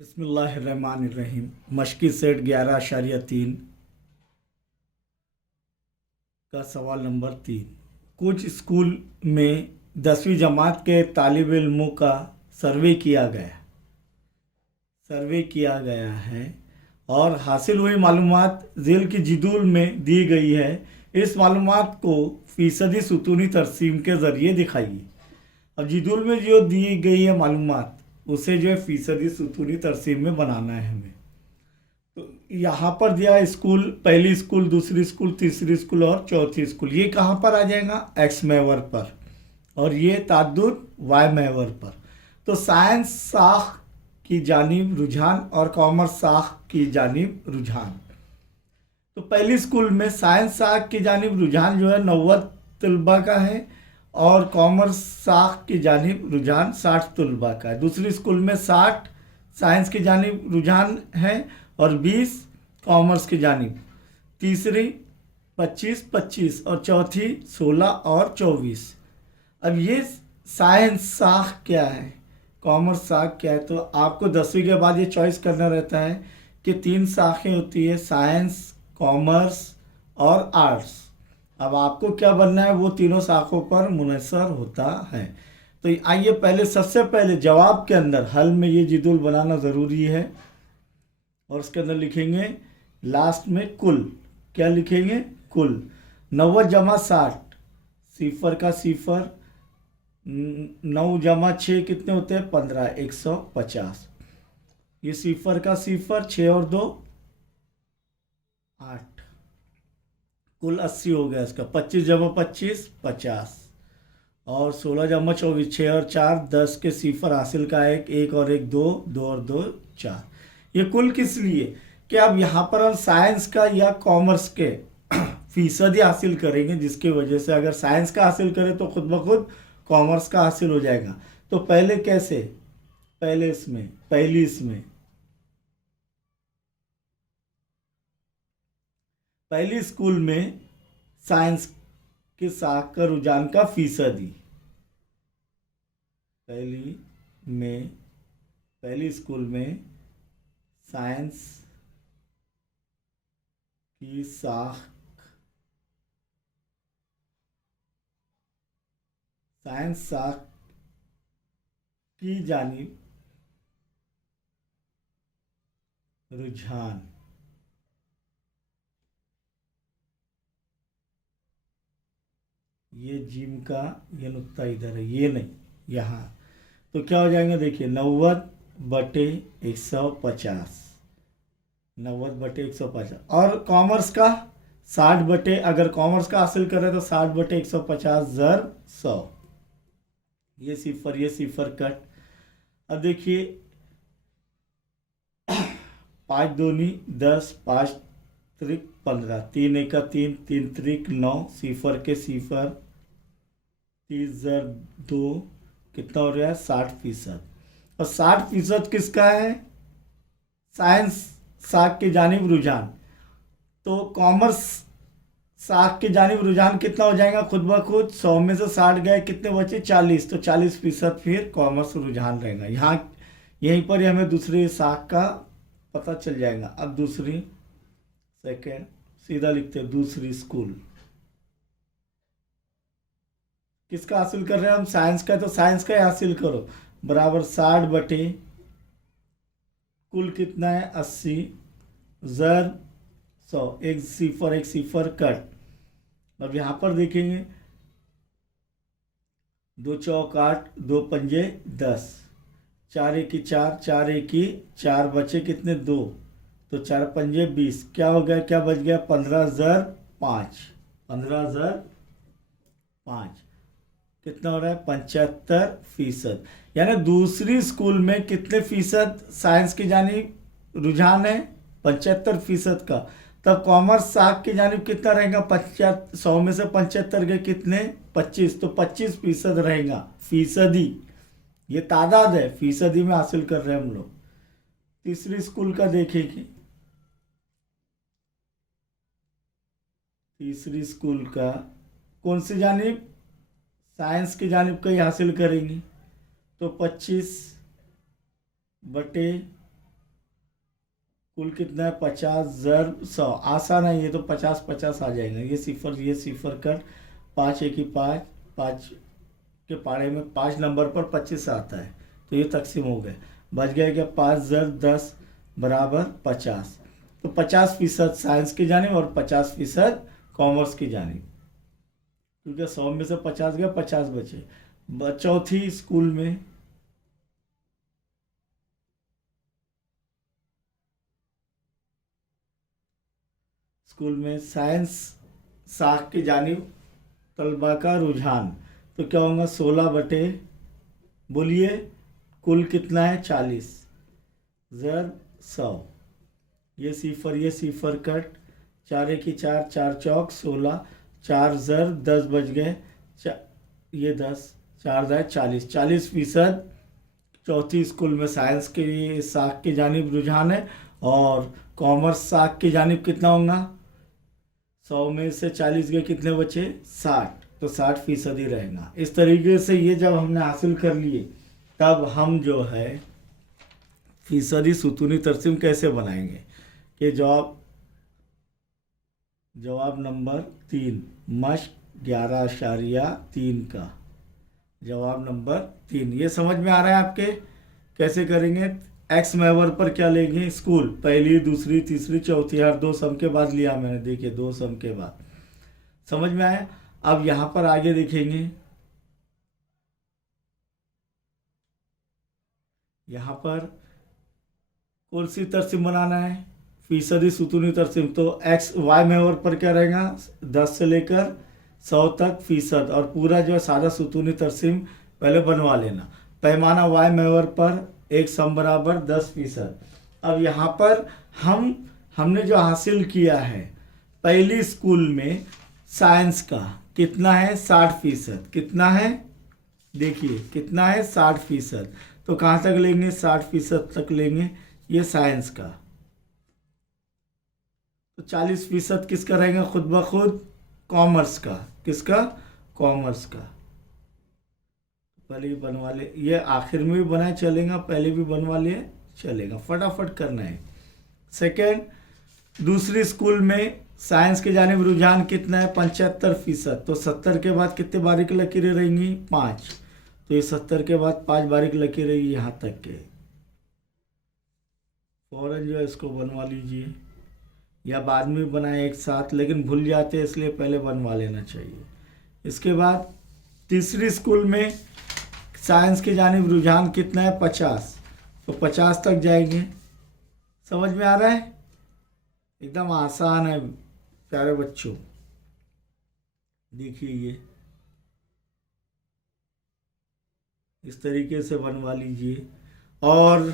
बिस्मिल्लाहिर्रहमानिर्रहीम। मशकी सेट 11.3 का सवाल नंबर 3। कुछ स्कूल में 10वीं जमात के तालिब इल्मों का सर्वे किया गया है और हासिल हुई मालूमात ज़ेल की जिदूल में दी गई है। इस मालूमात को फ़ीसदी सुतूनी तरसीम के ज़रिए दिखाइए। अब जिदूल में जो दी गई है मालूमात उसे जो है फ़ीसदी सुतूनी तरसीम में बनाना है हमें। तो यहाँ पर दिया है स्कूल, पहली स्कूल, दूसरी स्कूल, तीसरी स्कूल और चौथी स्कूल। ये कहाँ पर आ जाएगा? एक्स महवर पर, और ये ताद्दुद वाई महवर पर। तो साइंस साख की जानिब रुझान और कॉमर्स साख की जानिब रुझान। तो पहली स्कूल में साइंस साख की जानिब रुझान जो है 90 तलबा का है और कॉमर्स साख की जानिब रुझान 60 तलबा का है। दूसरी स्कूल में 60 साइंस की जानिब रुझान है और 20 कॉमर्स की जानिब। तीसरी 25-25 और चौथी 16 और 24। अब ये साइंस साख क्या है, कॉमर्स साख क्या है, तो आपको 10वीं के बाद ये चॉइस करना रहता है कि 3 साखें होती है, साइंस, कॉमर्स और आर्ट्स। अब आपको क्या बनना है वो तीनों शाखों पर मुनहसर होता है। तो आइए पहले, सबसे पहले जवाब के अंदर हल में ये जिदुल बनाना ज़रूरी है और उसके अंदर लिखेंगे लास्ट में कुल। क्या लिखेंगे? कुल 90 जमा 60, सिफर का सिफर, 9 जमा 6 कितने होते हैं? 15, 150। ये सिफर का सिफर, 6 और 2 8, कुल 80 हो गया इसका। 25 जमा 25 50 और 16 जमा 24, 6 और 4 10 के सिफर हासिल का 1, 1 और 1 2, 2 और 2 4। ये कुल किस लिए कि अब यहाँ पर हम साइंस का या कॉमर्स के फीसदी हासिल करेंगे, जिसकी वजह से अगर साइंस का हासिल करें तो खुद ब खुद कॉमर्स का हासिल हो जाएगा। तो पहले कैसे? पहली स्कूल में साइंस के साख का रुझान का फीसदी, पहली स्कूल में साइंस की साख की जानिब रुझान। ये जिम का ये नुक्ता इधर है, ये नहीं, यहाँ। तो क्या हो जाएंगे? देखिए 90/150, 90/150। और कॉमर्स का 60 अगर कॉमर्स का हासिल करें तो 60/150 ज़र 100। ये सिफर कट। अब देखिए 5 दूनी 10, 5 त्रिक 15, 3 एका 3, 3 त्रिक 9, सिफर के सिफर, 30 ज़र 2 कितना हो रहा है? 60%। और 60% किसका है? साइंस साख की जानिब रुझान। तो कॉमर्स साख की जानिब रुझान कितना हो जाएगा? खुद ब खुद 100 में से 60 गए, कितने बचे? 40। तो 40% फिर कॉमर्स रुझान रहेगा। यहाँ यहीं पर ही हमें दूसरी साख का पता चल जाएगा। अब दूसरी, सेकेंड, सीधा लिखते हैं दूसरी स्कूल। किसका हासिल कर रहे हैं हम? साइंस का। तो साइंस का ही हासिल करो, बराबर 60 कुल कितना है? 80 ज़र 100, एक सिफर कट। अब यहाँ पर देखेंगे 2 चौक 8, 2 पंजे 10, 4 एकी 4, 4 एकी 4, बचे कितने? 2। तो 4 पंजे 20, क्या हो गया? क्या बच गया? 15 ज़र 5, 15 ज़र 5 कितना हो रहा है? 75%। यानी दूसरी स्कूल में कितने फीसद साइंस की जानिब रुझान है? 75% का। तब कॉमर्स साख की जानिब कितना रहेगा? 100 में से 75 के कितने? 25। तो 25% रहेगा फीसदी। ये तादाद है, फीसदी में हासिल कर रहे हैं हम लोग। तीसरी स्कूल का देखेंगे, तीसरी स्कूल का कौन सी जानिब? साइंस की जानिब का ही हासिल करेंगे। तो 25/100 कुल कितना है 50 ज़र 100, आसान है ये तो 50 50 आ जाएगा। ये सिफर कर, 5 एक ही 5, 5 के पाड़े में 5 नंबर पर 25 आता है, तो ये तकसीम हो गए। बच गया क्या, 5 ज़र 10 बराबर 50। तो 50% साइंस की जानिब और 50% कॉमर्स की जानिब, क्योंकि 100 में से 50 गया, 50 बचे। चौथी स्कूल में साइंस साख की जानिब तलबा का रुझान, तो क्या होगा, 16 बटे, बोलिए कुल कितना है 40 ज़र 100। ये सिफर कट, 4 एक ही 4, 4 चौक 16, 4 ज़र 10 बच गए, ये 10, 4 दाए 40, 40% चौथी स्कूल में साइंस के लिए साख की जानिब रुझान है। और कॉमर्स साख की जानिब कितना होगा, 100 में से 40 गए, कितने बचे 60, तो 60% ही रहेगा। इस तरीके से ये जब हमने हासिल कर लिए, तब हम जो है फीसदी सुतूनी तरसीम कैसे बनाएंगे, कि जवाब नंबर 3 मश्क 11.3 का जवाब नंबर 3। ये समझ में आ रहा है आपके, कैसे करेंगे। एक्स मैवर पर क्या लेंगे, स्कूल पहली दूसरी तीसरी चौथी, हर 2 सम के बाद लिया मैंने, देखिए 2 सम के बाद, समझ में आया। अब यहाँ पर आगे देखेंगे, यहाँ पर कौन सी तरसीम बनाना है, फीसदी सुतूनी तरसीम। तो एक्स वाई मैवर पर क्या रहेगा, 10 से लेकर 100 तक फीसद, और पूरा जो है सादा सुतूनी तरसीम पहले बनवा लेना। पैमाना वाई मैवर पर एक सम बराबर 10%। अब यहाँ पर हमने जो हासिल किया है पहली स्कूल में साइंस का, कितना है 60%, कितना है देखिए कितना है 60%। तो कहाँ तक लेंगे, 60% तक लेंगे ये साइंस का। तो 40% किसका रहेगा, खुद ब खुद कॉमर्स का। किसका, कॉमर्स का। पहले भी बनवा ले, ये आखिर में भी बनाए चलेगा, पहले भी बनवा लिए चलेगा, फटाफट करना है। सेकेंड, दूसरी स्कूल में साइंस की जानिब रुझान कितना है 75%। तो 70 के बाद कितने बारीक लकीरें रहेंगी, 5। तो ये 70 के बाद 5 बारीक लकीरें रहेंगी यहाँ तक के। फौरन जो है इसको बनवा लीजिए, या बाद में बनाए एक साथ, लेकिन भूल जाते हैं इसलिए पहले बनवा लेना चाहिए। इसके बाद तीसरी स्कूल में साइंस की जानिब रुझान कितना है 50। तो 50 तक जाएंगे, समझ में आ रहा है, एकदम आसान है प्यारे बच्चों। देखिए ये इस तरीके से बनवा लीजिए। और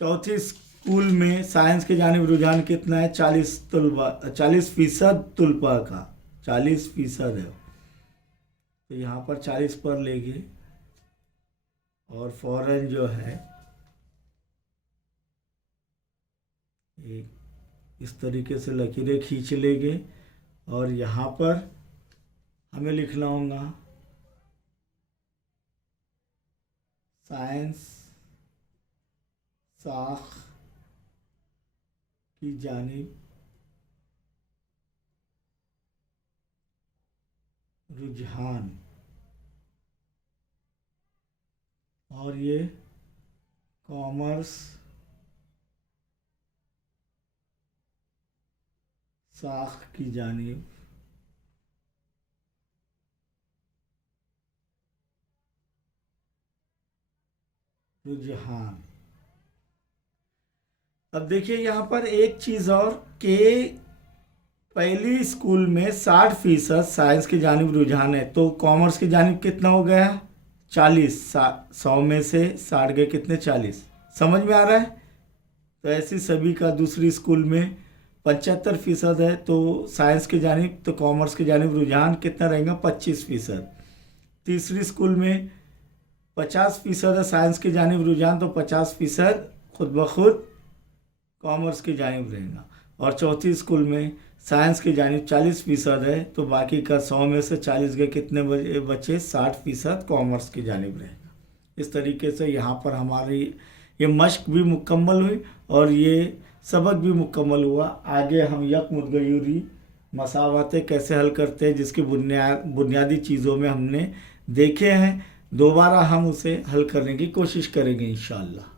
चौथी स्कूल में साइंस की जानिब रुझान कितना है 40% तुलबा का, 40% है। तो यहाँ पर 40 पर लेंगे और फौरन जो है इस तरीके से लकीरें खींच लेंगे। और यहाँ पर हमें लिखना होगा साइंस साख की जानिब रुझान, और ये कॉमर्स साख की जानिब रुझान। अब देखिए यहाँ पर एक चीज़ और, कि पहली स्कूल में 60% साइंस की जानिब रुझान है, तो कॉमर्स की जानिब कितना हो गया 40। 100 में से 60 गए, कितने 40, समझ में आ रहा है। तो ऐसी सभी का दूसरी स्कूल में 75% है, तो साइंस की जानिब, तो कॉमर्स की जानिब रुझान कितना रहेगा 25%। तीसरी स्कूल में 50% है साइंस की जानिब रुझान, तो 50% खुद ब खुद कॉमर्स की जानिब रहेगा। और चौथी स्कूल में साइंस की जानिब 40% है, तो बाकी का 100 में से 40 गए, कितने बचे 60% कॉमर्स की जानिब रहेगा। इस तरीके से यहाँ पर हमारी ये मश्क भी मुकम्मल हुई और ये सबक भी मुकम्मल हुआ। आगे हम यक मुदगयूरी मसावतें कैसे हल करते हैं जिसकी बुनियादी चीज़ों में हमने देखे हैं, दोबारा हम उसे हल करने की कोशिश करेंगे इंशाअल्लाह।